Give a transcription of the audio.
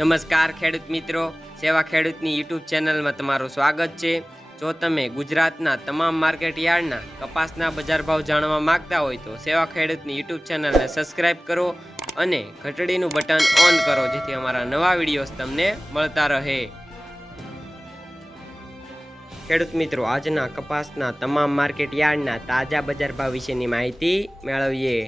નમસ્કાર ખેડૂત મિત્રો, સેવા ખેડૂતની યુટ્યુબ ચેનલમાં તમારું સ્વાગત છે. જો તમે ગુજરાતના તમામ માર્કેટ યાર્ડના કપાસના બજાર ભાવ જાણવા માંગતા હોય તો સેવા ખેડૂતની યુટ્યુબ ચેનલને સબસ્ક્રાઇબ કરો અને ઘટડીનું બટન ઓન કરો જેથી અમારા નવા વિડીયોઝ તમને મળતા રહે. ખેડૂત મિત્રો, આજના કપાસના તમામ માર્કેટ યાર્ડના તાજા બજાર ભાવ વિશેની માહિતી મેળવીએ.